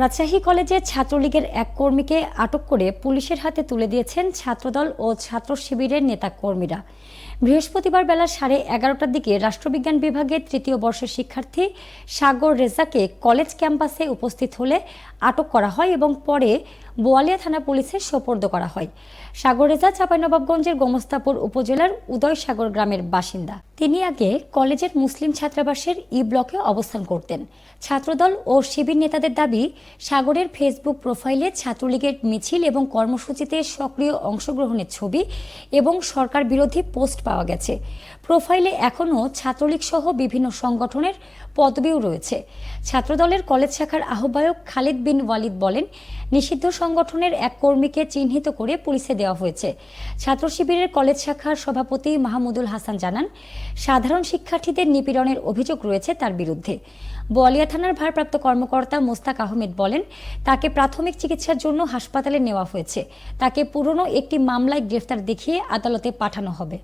রাজশাহী কলেজে ছাত্রলীগের এক কর্মীকে আটক করে পুলিশের হাতে তুলে দিয়েছেন ছাত্রদল ও ছাত্র শিবিরের নেতা কর্মীরা বৃহস্পতিবার বেলা সাড়ে এগারোটার দিকে রাষ্ট্রবিজ্ঞান বিভাগের তৃতীয় বর্ষের শিক্ষার্থী সাগর রেজাকে কলেজ ক্যাম্পাসে উপস্থিত হলে আটক করা হয় এবং পরে বোয়ালিয়া থানা পুলিশে সোপর্দ করা হয়। সাগর রেজা চাঁপাইনবাবগঞ্জের গোমস্তাপুর উপজেলার উদয়সাগর গ্রামের বাসিন্দা। তিনি আগে কলেজের মুসলিম ছাত্রাবাসের ই ব্লকে অবস্থান করতেন। ছাত্রদল ও শিবির নেতাদের দাবি, সাগরের ফেসবুক প্রোফাইলে ছাত্রলীগের মিছিল এবং কর্মসূচিতে সক্রিয় অংশগ্রহণের ছবি এবং সরকার বিরোধী পোস্ট পাওয়া গেছে। প্রোফাইলে এখনও ছাত্রলীগ সহ বিভিন্ন সংগঠনের পদবিও রয়েছে। ছাত্রদলের কলেজ শাখার আহ্বায়ক খালিদ বিন ওয়ালিদ বলেন, নিষিদ্ধ সংগঠনের এক কর্মীকে চিহ্নিত করে পুলিশে দেওয়া হয়েছে। ছাত্র শিবিরের কলেজ শাখার সভাপতি মাহমুদুল হাসান জানান সাধারণ শিক্ষার্থীদের নিপীড়নের অভিযোগ রয়েছে তার বিরুদ্ধে। বোয়ালিয়া থানার ভারপ্রাপ্ত কর্মকর্তা মোস্তাক আহমেদ বলেন, তাকে প্রাথমিক চিকিৎসার জন্য হাসপাতালে নেওয়া হয়েছে। তাকে পুরনো একটি মামলায় গ্রেফতার দেখিয়ে আদালতে পাঠানো হবে।